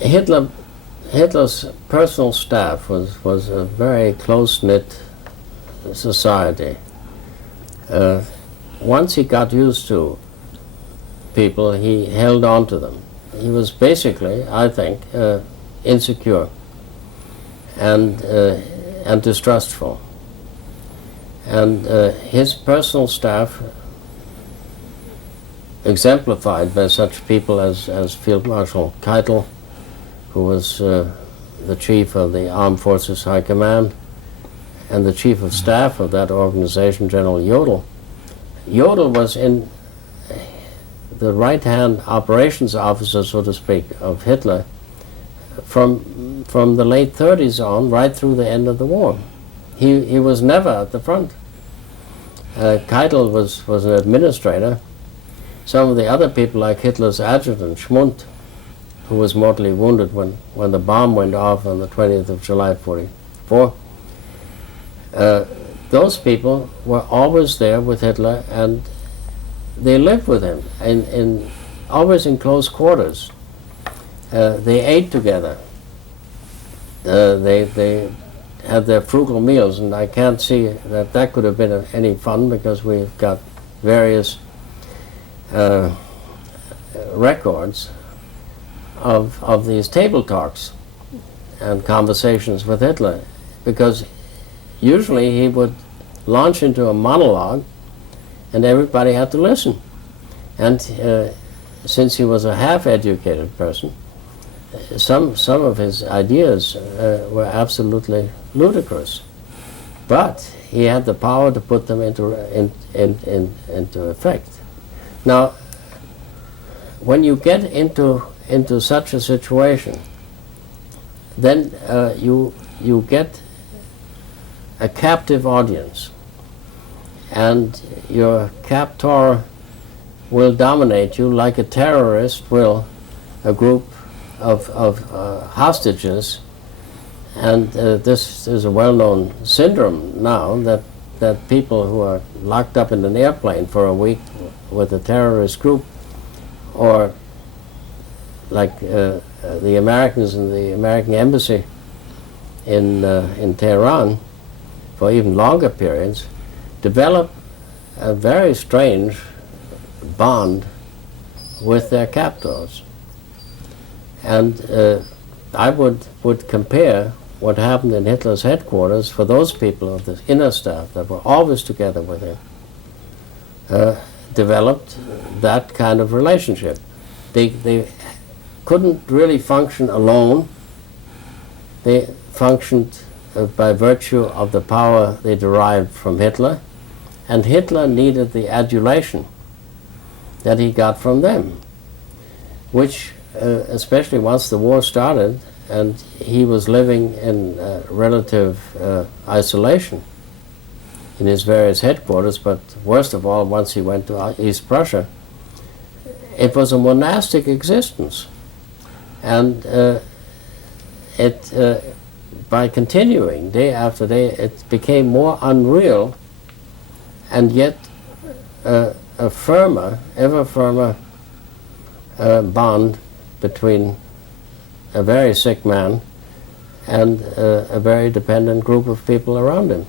Hitler, Hitler's personal staff was a very close-knit society. Once he got used to people, he held on to them. He was basically, I think, insecure and distrustful. And his personal staff, exemplified by such people as Field Marshal Keitel, who was the chief of the Armed Forces High Command, and the chief of staff of that organization, General Jodl. Jodl was in the right-hand operations officer, so to speak, of Hitler from the late 30s on, right through the end of the war. He was never at the front. Keitel was an administrator. Some of the other people, like Hitler's adjutant, Schmundt, who was mortally wounded when the bomb went off on the 20th of July, 1944, those people were always there with Hitler, and they lived with him, always in close quarters. They ate together. They had their frugal meals, and I can't see that could have been any fun, because we've got various records of these table talks and conversations with Hitler, because usually he would launch into a monologue and everybody had to listen. And since he was a half-educated person, some of his ideas were absolutely ludicrous, but he had the power to put them into effect. Now, when you get into such a situation, then you get a captive audience, and your captor will dominate you like a terrorist will a group of hostages. And this is a well-known syndrome now, that people who are locked up in an airplane for a week with a terrorist group, or like the Americans in the American embassy in Tehran, for even longer periods, develop a very strange bond with their captors. And I would compare what happened in Hitler's headquarters for those people of the inner staff that were always together with him, developed that kind of relationship. They couldn't really function alone. They functioned by virtue of the power they derived from Hitler, and Hitler needed the adulation that he got from them, which, especially once the war started and he was living in relative isolation in his various headquarters, but worst of all, once he went to East Prussia, it was a monastic existence. And by continuing day after day, it became more unreal, and yet a firmer, ever firmer bond between a very sick man and a very dependent group of people around him.